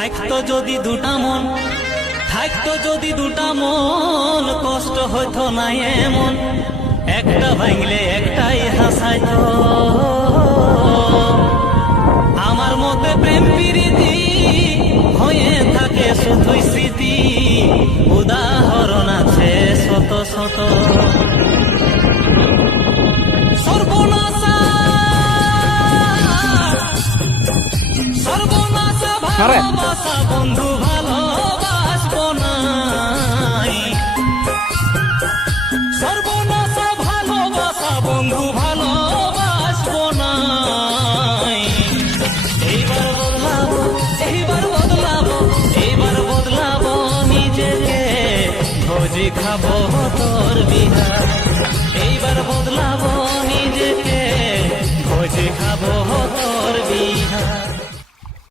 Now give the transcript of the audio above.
থাকতো যদি দুটা মন, থাকতো যদি দুটা মন, কষ্ট হইতো না এমন। একটা ভাঙলে একটাই হাসাইতো। আমার মতে প্রেম প্রীতি হয়ে থাকে শুধুই স্মৃতি। উদাহরণ আছে শত শত। বন্ধু ভালোবাসবো নাই সর্বনাশা ভালোবাসা বন্ধু ভালোবাসবো নাই এইবার বদলাবো এইবার নিজেকে ভোজি খাব তোর বিহার। এইবার বদলাবো ভোজি খাব তোর